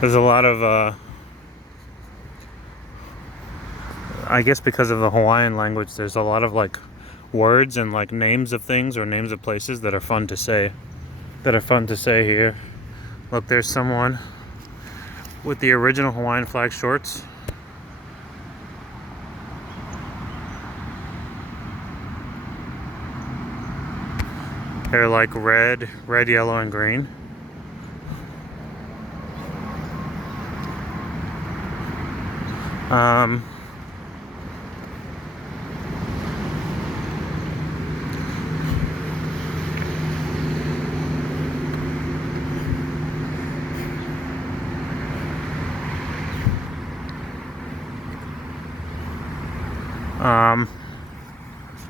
There's a lot of I guess because of the Hawaiian language, there's a lot of like words and like names of things or names of places that are fun to say. Here. Look, there's someone with the original Hawaiian flag shorts. They're like red, yellow, and green. Um,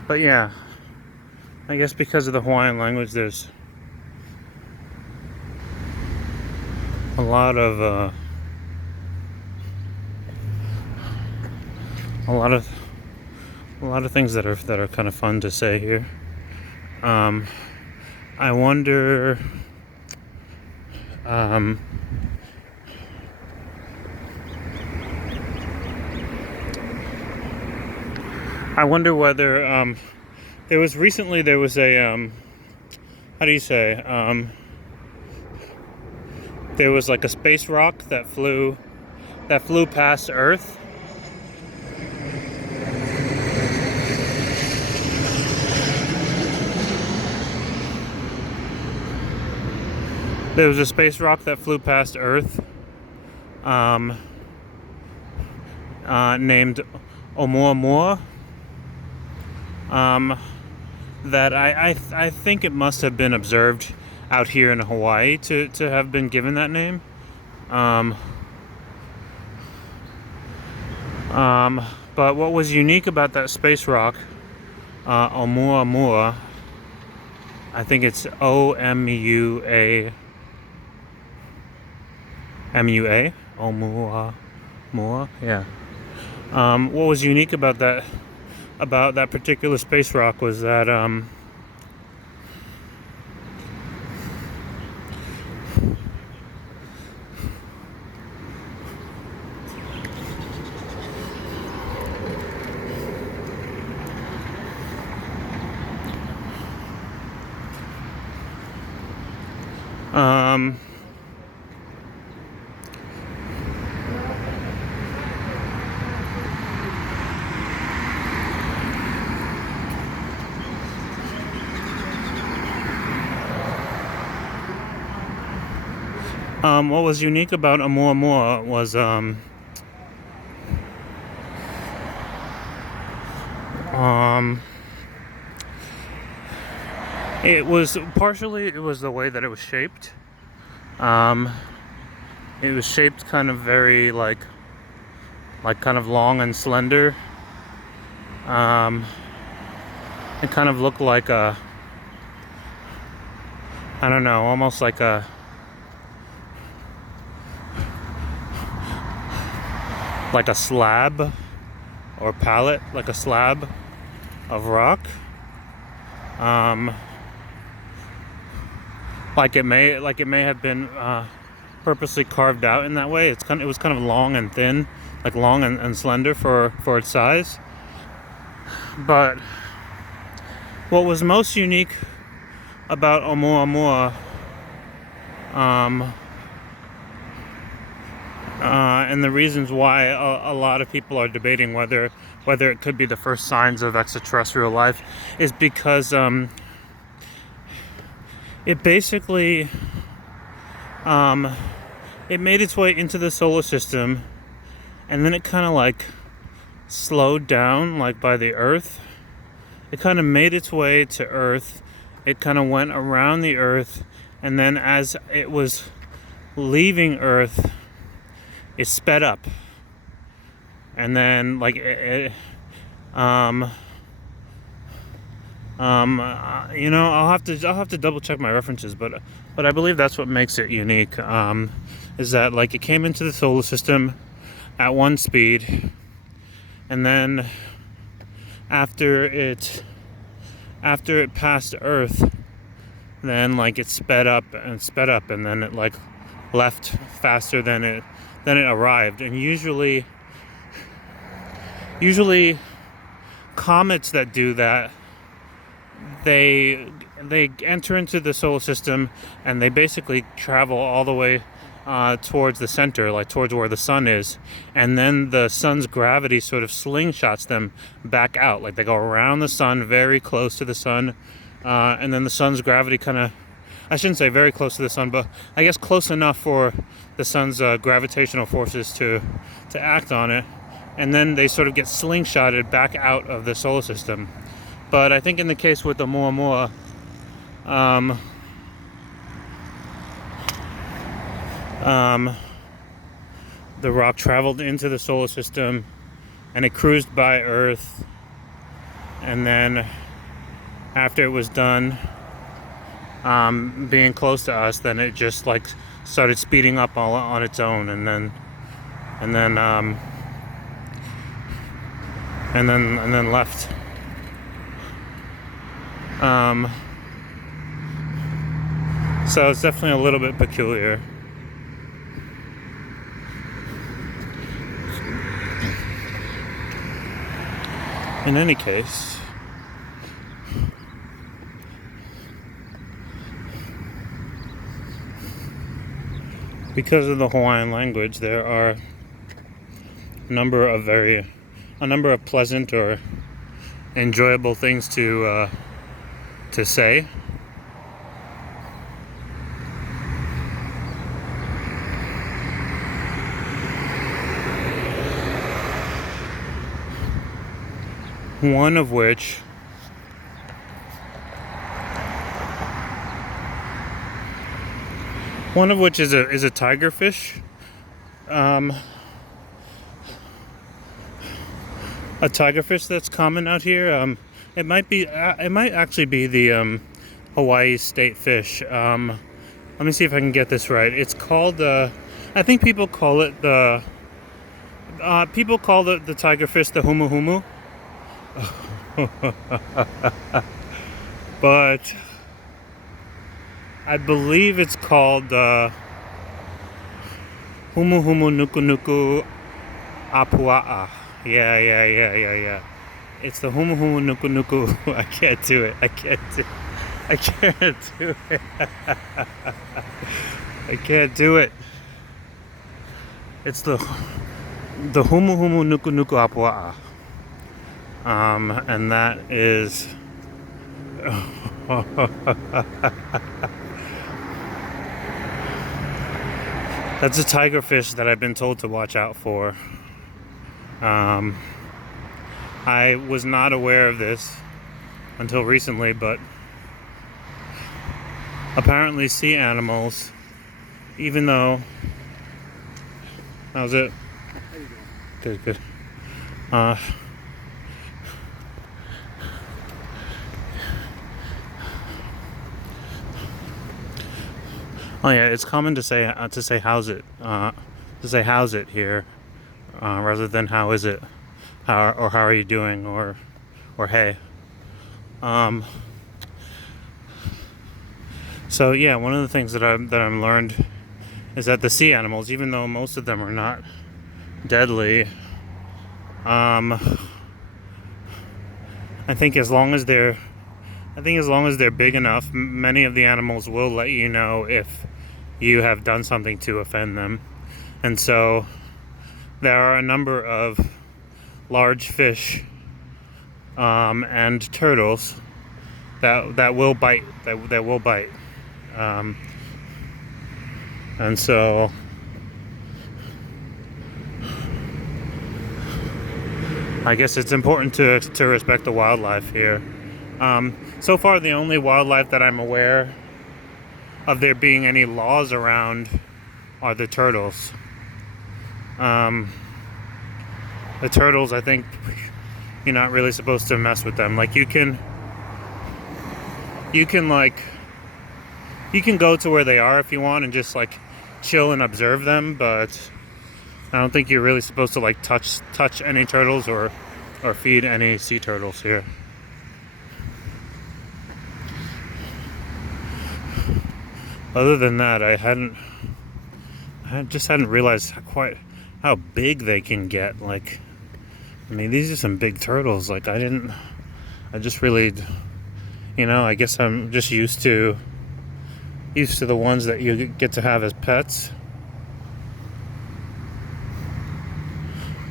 but yeah, I guess because of the Hawaiian language, there's a lot of a lot of things that are kind of fun to say here. I wonder. I wonder whether there was a how do you say there was like a space rock that flew past Earth. There was a space rock that flew past Earth, named Oumuamua. That I think it must have been observed out here in Hawaii to have been given that name. But what was unique about that space rock, Oumuamua, I think it's Oumua, Oumuamua, yeah. What was unique about that particular space rock was that what was unique about Oumuamua was it was the way that it was shaped. It was shaped kind of very like kind of long and slender. It kind of looked like I don't know, almost like a slab or palette, like a slab of rock. Like it may have been purposely carved out in that way. It was kind of long and thin, like long and slender for its size. But what was most unique about Oumuamua, and the reasons why a lot of people are debating whether it could be the first signs of extraterrestrial life, is because it basically it made its way into the solar system, and then it kind of like slowed down like by the Earth. It kind of made its way to Earth. It kind of went around the Earth, and then as it was leaving Earth, it sped up. And then like I'll have to double check my references, but I believe that's what makes it unique. Is that like it came into the solar system at one speed, and then after it passed Earth, then like it sped up, and then it like left faster than it arrived. And usually comets that do that, they enter into the solar system and they basically travel all the way towards the center, like towards where the sun is, and then the sun's gravity sort of slingshots them back out. Like they go around the sun, very close to the sun, and then the sun's gravity kind of, I shouldn't say very close to the sun, but I guess close enough for the sun's gravitational forces to act on it, and then they sort of get slingshotted back out of the solar system. But I think in the case with the Oumuamua, the rock traveled into the solar system and it cruised by Earth, and then after it was done being close to us, then it just like started speeding up all on its own, and then left. So it's definitely a little bit peculiar. In any case, because of the Hawaiian language, there are a number of pleasant or enjoyable things to say. One of which is a tigerfish. A tigerfish that's common out here. It might actually be the Hawaii state fish. Let me see if I can get this right. It's called I think people call it the tigerfish the humu humu. But I believe it's called humu humu nuku nuku apua'a. Yeah. It's the humu humu nuku nuku. I can't do it. I can't do it. It's the humu humu nuku nuku apua'a. And that is that's a tigerfish that I've been told to watch out for. I was not aware of this until recently, but apparently sea animals, even though... How's it? How you doing? Good. Oh yeah, it's common to say how's it, here, rather than how is it, how are you doing, or hey. So yeah, one of the things that I'm learned is that the sea animals, even though most of them are not deadly, I think as long as they're big enough, many of the animals will let you know if you have done something to offend them. And so there are a number of large fish and turtles that will bite. And so I guess it's important to respect the wildlife here. So far, the only wildlife that I'm aware of there being any laws around are the turtles. The turtles, I think you're not really supposed to mess with them. Like you can go to where they are if you want and just like chill and observe them, but I don't think you're really supposed to like touch any turtles or feed any sea turtles here. Other than that, I hadn't I just hadn't realized quite how big they can get. Like, I mean, these are some big turtles. Like, I just really, I guess I'm just used to the ones that you get to have as pets.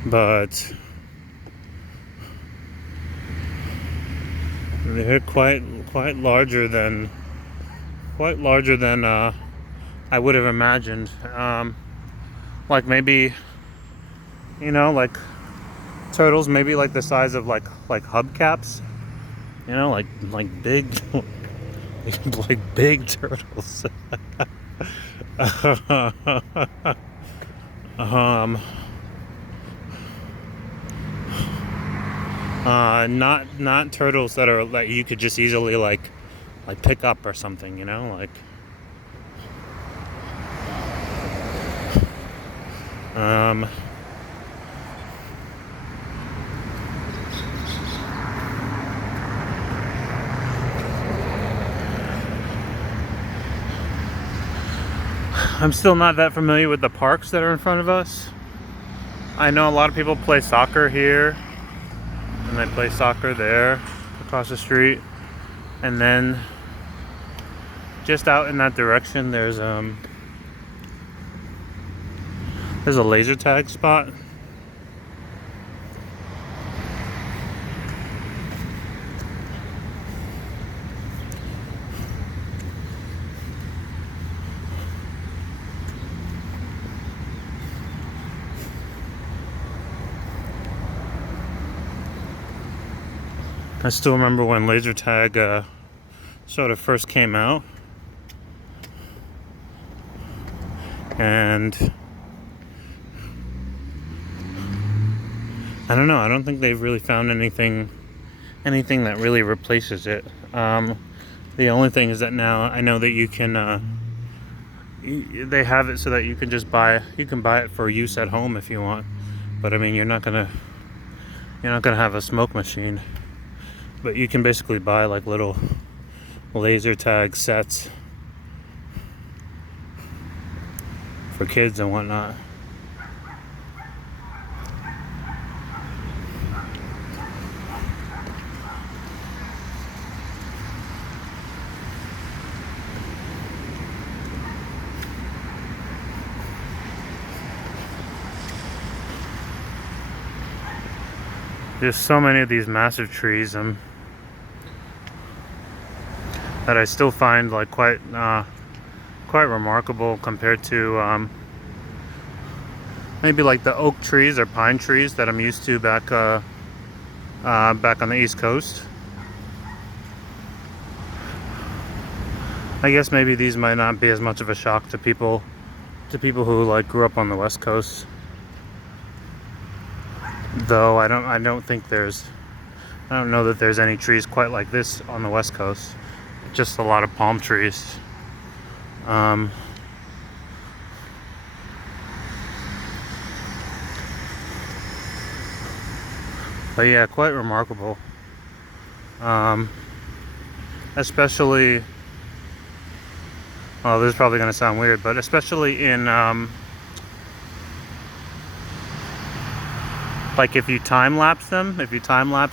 But they're quite larger than I would have imagined. Like maybe, like turtles, maybe like the size of like hubcaps. Like big, like big turtles. Not turtles that you could just easily like pick up or something, like. I'm still not that familiar with the parks that are in front of us. I know a lot of people play soccer here, and they play soccer there across the street. And then just out in that direction, there's a laser tag spot. I still remember when laser tag sort of first came out, and I don't know. I don't think they've really found anything that really replaces it. The only thing is that now I know that you can. They have it so that you can just buy. You can buy it for use at home if you want, but I mean, you're not gonna have a smoke machine. But you can basically buy like little laser tag sets for kids and whatnot. There's so many of these massive trees that I still find like quite remarkable compared to maybe like the oak trees or pine trees that I'm used to back on the East Coast. I guess maybe these might not be as much of a shock to people who like grew up on the West Coast. Though I don't know that there's any trees quite like this on the West Coast. Just a lot of palm trees. But yeah, quite remarkable. Especially, well, this is probably going to sound weird, but especially in like if you time lapse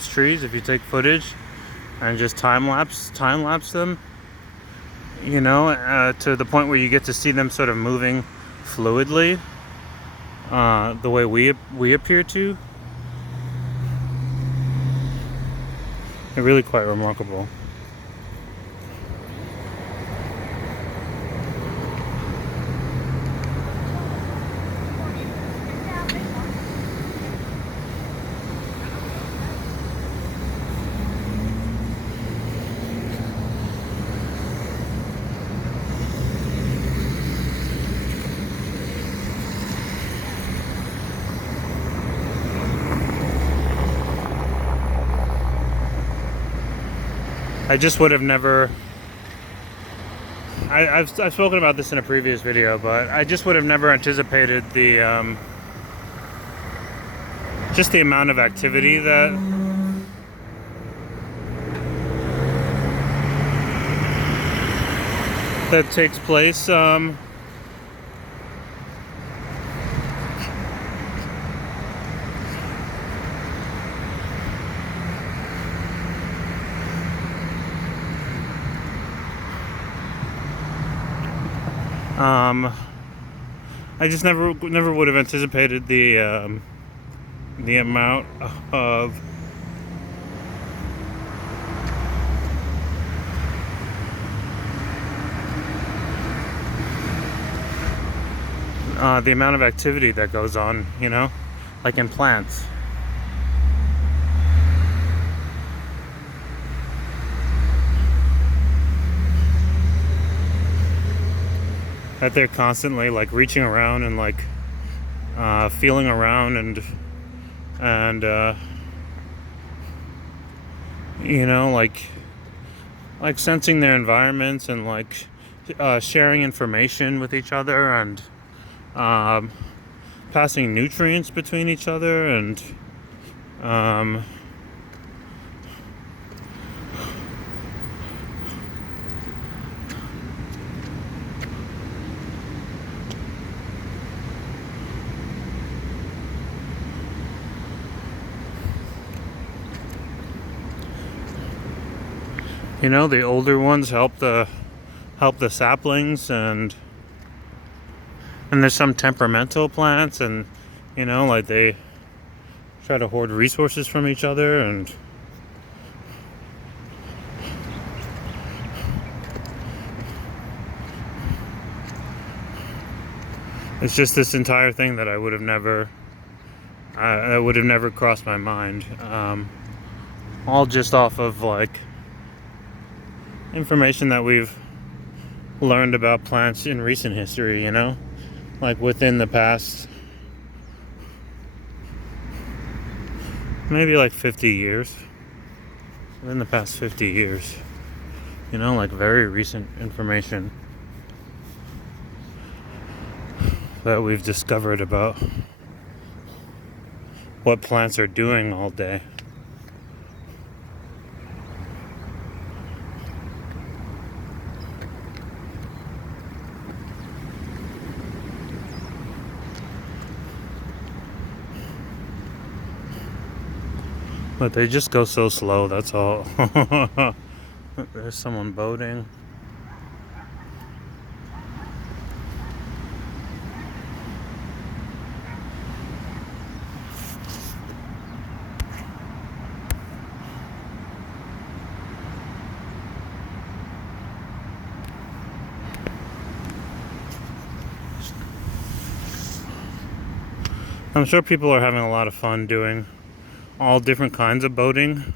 trees, if you take footage and just time lapse them, to the point where you get to see them sort of moving fluidly, the way we appear to. They're really quite remarkable. I just would have never. I've spoken about this in a previous video, but I just would have never anticipated the just the amount of activity that takes place I just never would have anticipated the amount of the amount of activity that goes on, like in plants. That they're constantly like reaching around and like feeling around and like sensing their environments and like sharing information with each other and passing nutrients between each other and the older ones help the saplings, and there's some temperamental plants, and like they try to hoard resources from each other, and it's just this entire thing that I would have never crossed my mind, all just off of like information that we've learned about plants in recent history, like within the past maybe like 50 years. Within the past 50 years, like very recent information that we've discovered about what plants are doing all day. But they just go so slow, that's all. There's someone boating. I'm sure people are having a lot of fun doing all different kinds of boating,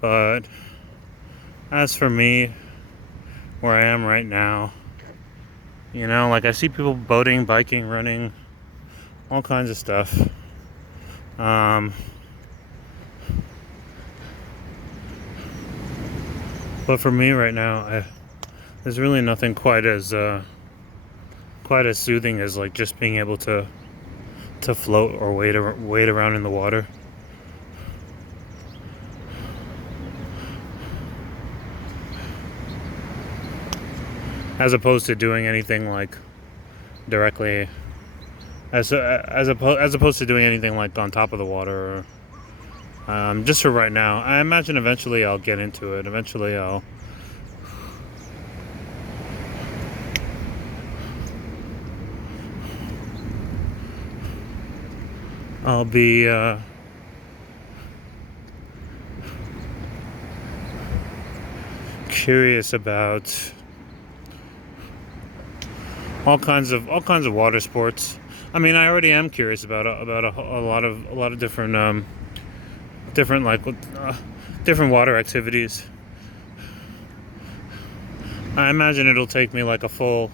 but as for me, where I am right now, like I see people boating, biking, running, all kinds of stuff. But for me right now, there's really nothing quite as soothing as like just being able to float or wade around in the water. As opposed to doing anything like directly, as opposed to doing anything like on top of the water. Or, just for right now, I imagine eventually I'll get into it. Eventually I'll be curious about all kinds of water sports. I mean, I already am curious about a lot of different different water activities. I imagine it'll take me like a full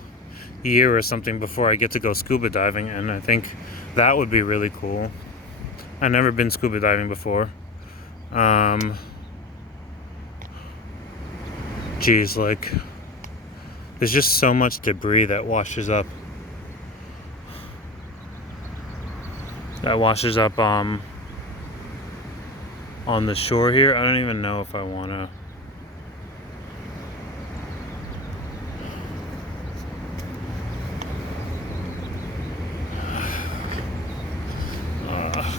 year or something before I get to go scuba diving, and I think that would be really cool. I've never been scuba diving before. Like there's just so much debris that washes up on the shore here. I don't even know if I want to.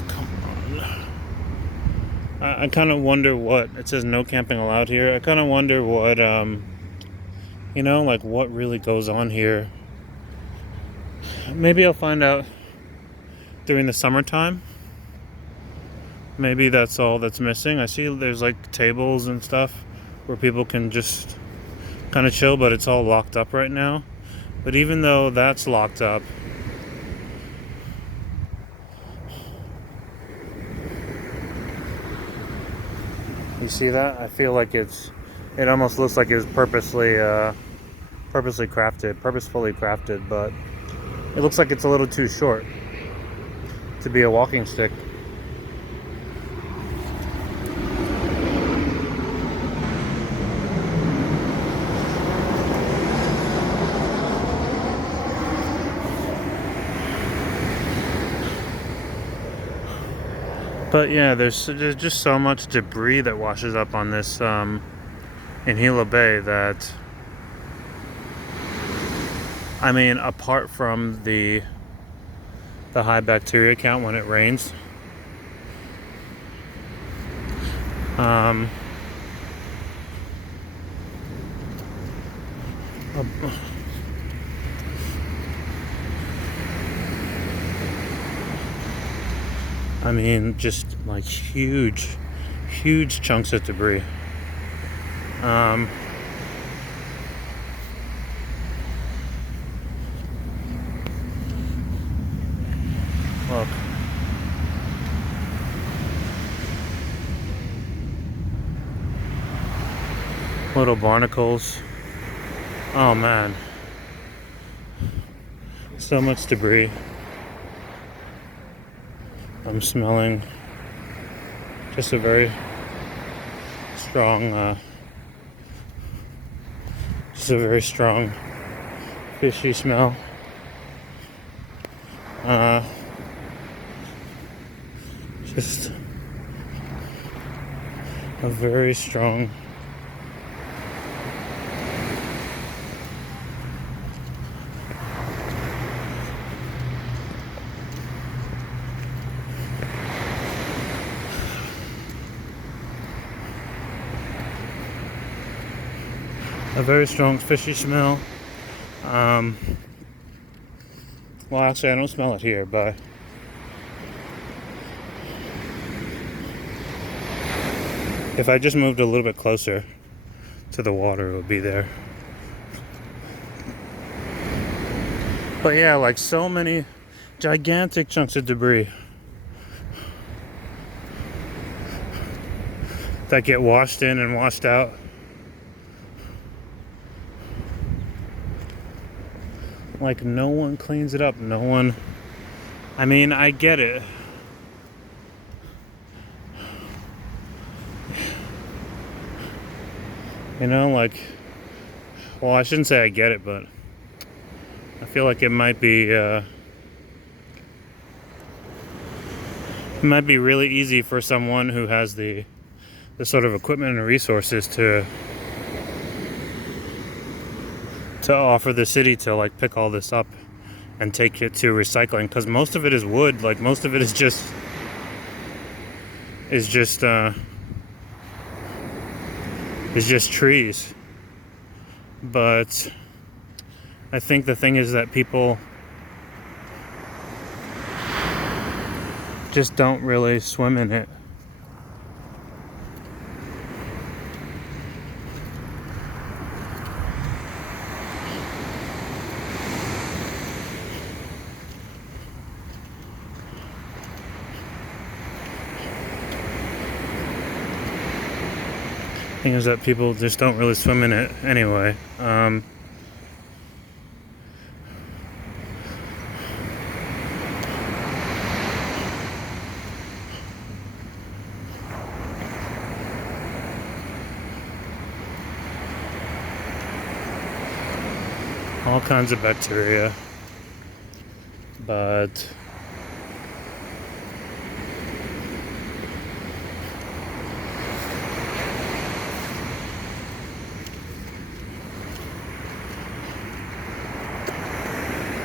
Come on. I kind of wonder what it says. No camping allowed here. I kind of wonder what like what really goes on here Maybe I'll find out during the summertime. Maybe that's all that's missing. I see there's like tables and stuff where people can just kind of chill, but it's all locked up right now. But even though that's locked up, you see that? I feel like it almost looks like it was purposefully crafted, but it looks like it's a little too short to be a walking stick. But yeah, there's just so much debris that washes up on this in Hilo Bay that, I mean, apart from the high bacteria count when it rains, I mean, just like huge chunks of debris. Look. Little barnacles. Oh man. So much debris. I'm smelling just a very strong, fishy smell. Just a very strong fishy smell. Well, actually, I don't smell it here, but if I just moved a little bit closer to the water, it would be there. But yeah, like so many gigantic chunks of debris that get washed in and washed out. Like no one cleans it up. No one. I mean, I get it. You know, like, well, I shouldn't say I get it, but I feel like it might be really easy for someone who has the sort of equipment and resources to offer the city to like pick all this up and take it to recycling, because most of it is wood. Like most of it is just trees. But I think the thing is that people just don't really swim in it. Thing is that people just don't really swim in it anyway. All kinds of bacteria, but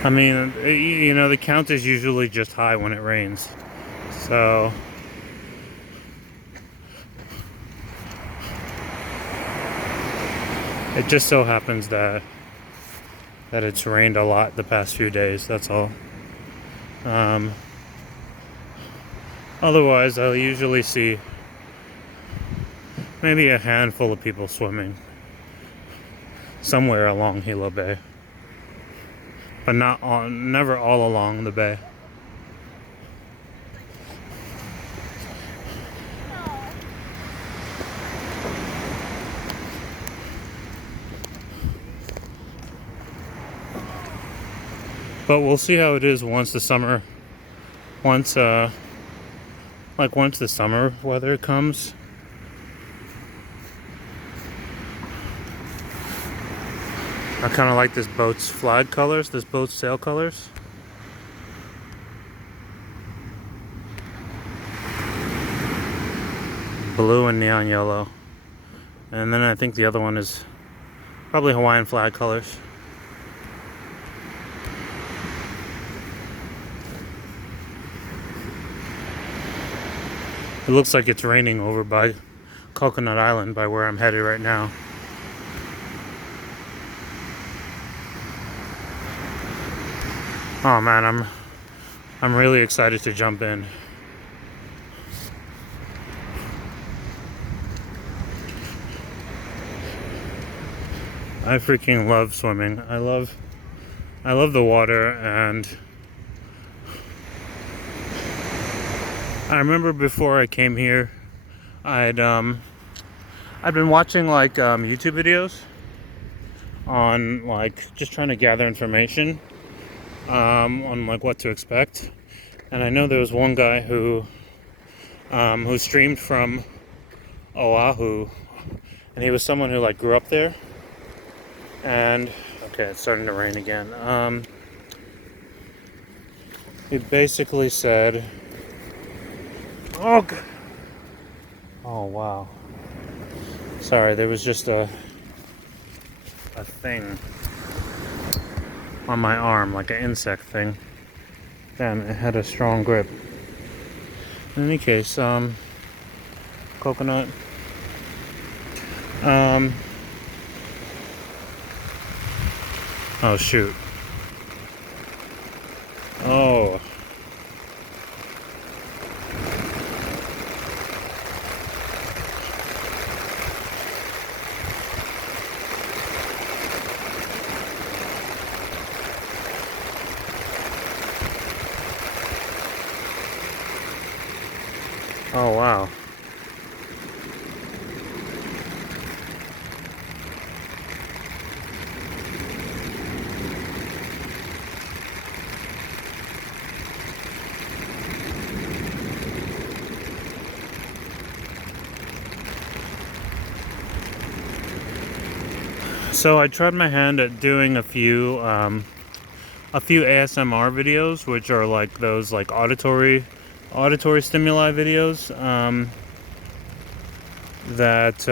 I mean, you know, the count is usually just high when it rains. So it just so happens that that it's rained a lot the past few days, that's all. Otherwise, I'll usually see maybe a handful of people swimming somewhere along Hilo Bay, but never all along the bay. But we'll see how it is once the summer weather comes. I kind of like this boat's flag colors, this boat's sail colors. Blue and neon yellow. And then I think the other one is probably Hawaiian flag colors. It looks like it's raining over by Coconut Island, by where I'm headed right now. Oh man, I'm really excited to jump in. I freaking love swimming. I love the water, and I remember before I came here, I'd been watching like YouTube videos on like just trying to gather information on like what to expect. And I know there was one guy who streamed from Oahu, and he was someone who like grew up there. And okay, it's starting to rain again. He basically said, oh wow. Sorry, there was just a thing on my arm, like an insect thing. Damn, it had a strong grip. In any case, coconut. Oh shoot. Oh. Oh wow. So I tried my hand at doing a few ASMR videos, which are like those like auditory stimuli videos that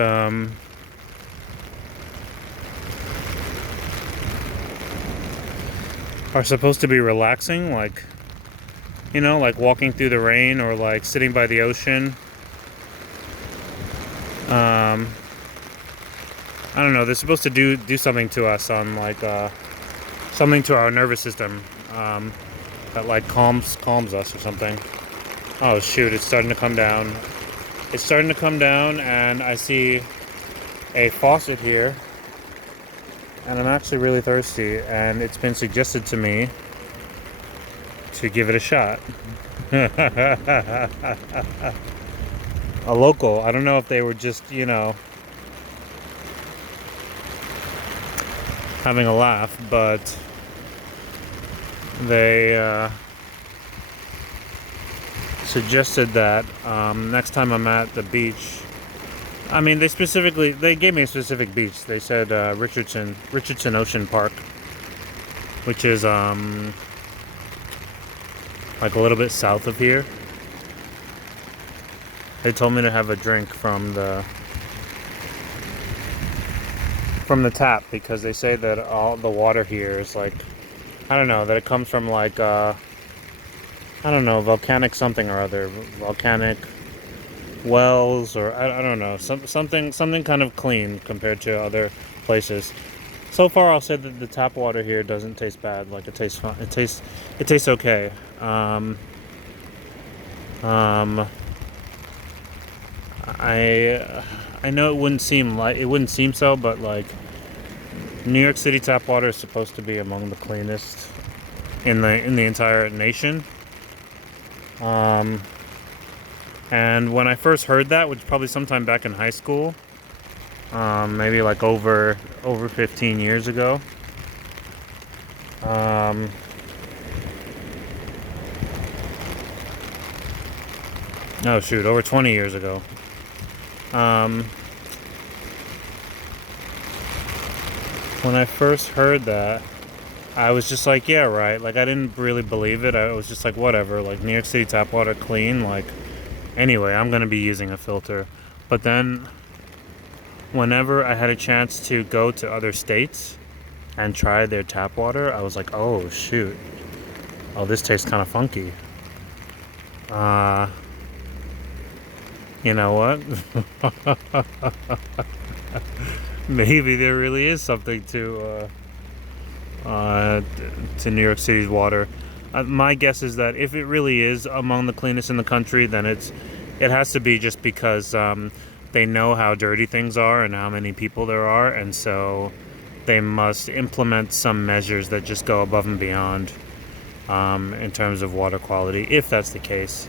are supposed to be relaxing, like, you know, like walking through the rain or like sitting by the ocean. I don't know, they're supposed to do something to us on like something to our nervous system that like calms us or something. Oh shoot, it's starting to come down. It's starting to come down, and I see a faucet here, and I'm actually really thirsty, and it's been suggested to me to give it a shot. A local. I don't know if they were just, you know, having a laugh, but they suggested that next time I'm at the beach, I mean, they gave me a specific beach. They said Richardson Ocean Park, which is like a little bit south of here. They told me to have a drink from the tap, because they say that all the water here is like, I don't know, that it comes from like I don't know, volcanic something or other, volcanic wells, or I don't know, something kind of clean compared to other places. So far, I'll say that the tap water here doesn't taste bad. Like it tastes fine. It tastes okay. Um, I know it wouldn't seem so, but like New York City tap water is supposed to be among the cleanest in the entire nation. And when I first heard that, which was probably sometime back in high school, maybe like over 15 years ago. No, shoot, over 20 years ago. When I first heard that, I was just like, yeah, right. Like, I didn't really believe it. I was just like, whatever. Like, New York City tap water clean. Like, anyway, I'm going to be using a filter. But then, whenever I had a chance to go to other states and try their tap water, I was like, oh, shoot. Oh, this tastes kind of funky. You know what? Maybe there really is something to New York City's water. My guess is that if it really is among the cleanest in the country, then it has to be just because they know how dirty things are and how many people there are, and so they must implement some measures that just go above and beyond in terms of water quality, if that's the case.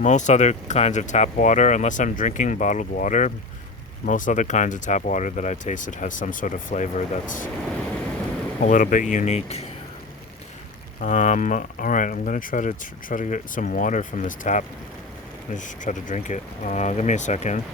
Most other kinds of tap water, unless I'm drinking bottled water, most other kinds of tap water that I've tasted has some sort of flavor that's a little bit unique. All right, I'm gonna try to get some water from this tap. Just try to drink it. Give me a second.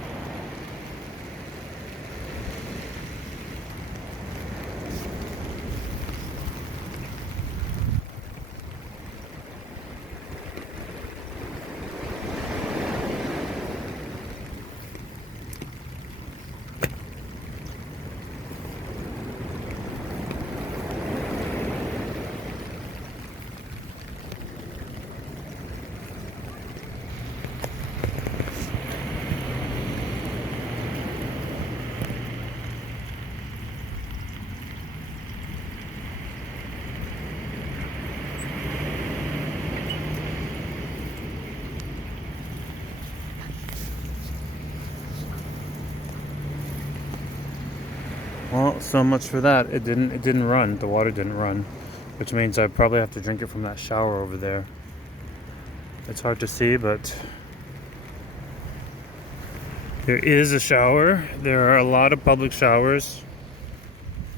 Well, so much for that. It didn't run. The water didn't run, which means I probably have to drink it from that shower over there. It's hard to see, but there is a shower. There are a lot of public showers